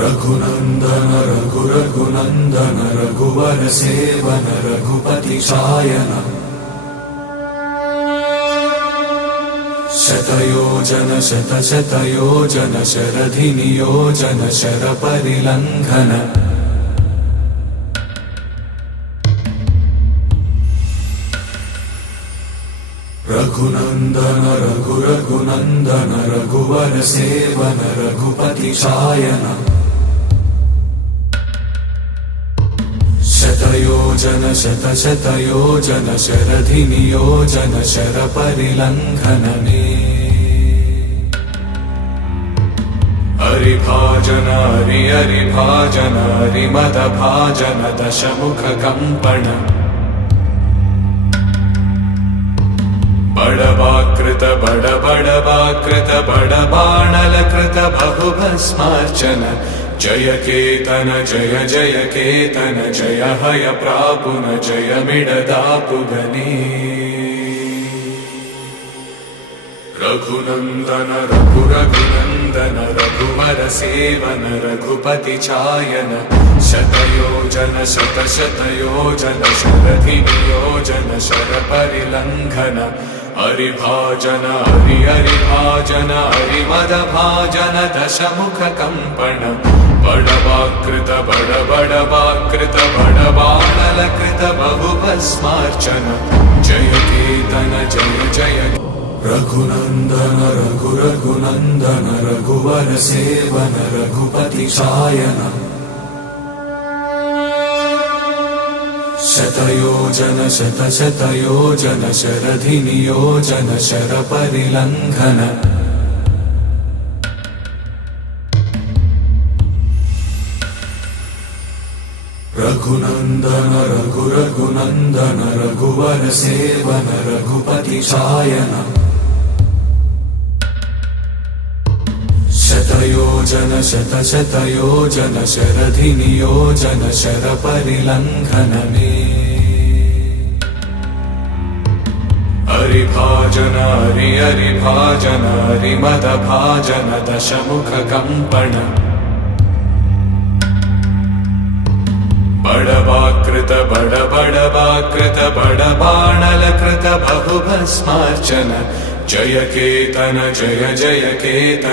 रघुनंदन रघुनंदन रघुवर सेवन रघुपति शायन शतयोजन शतशतयोजन शरधि नियोजन शरपरिलंघन रघुनंदन रघुनंदन रघुवर सेवन रघुपति शायन शतयोजन शतशतयोजन शरधि नियोजन शरपरिलंघन हरिभाजन हरिभाजन हरिमदभाजन दशमुख कंपन बड़वाकृत बड़वाकृत बड़बाणलकृत बहुभस्मार्चन जय केतन जय जय केतन जय हय प्रापुन जय मिडदापुगनी रघुनंदन रघुनंदन रघुवर सेवन रघुपति चायन शतयोजन शतशतयोजन शरधि नियोजन शरपरिलंघन हरिभाजन हरिभाजन हरिमदभाजन दशमुख कंपन बड़वाकृत बड़वाकृत बड़बाणलकृत बहुभस्मार्चन जय केतन जय जय रघुनंदन रघुनंदन रघुवर सेवन रघुपति शायन शतयोजन शतशतयोजन शरधि नियोजन शरपरिलंघन रघुनंदन रघुनंदन रघुवर सेवन रघुपति शायन शतयोजन शतशतयोजन शरधि नियोजन शरपरिलंघन हरिभाजन हरिभाजन हरिमदभाजन दशमुख कंपन बड़वाकृत बड़वाकृत बड़बाणलकृत बहुभस्मार्चन जय केतन जय जय केतन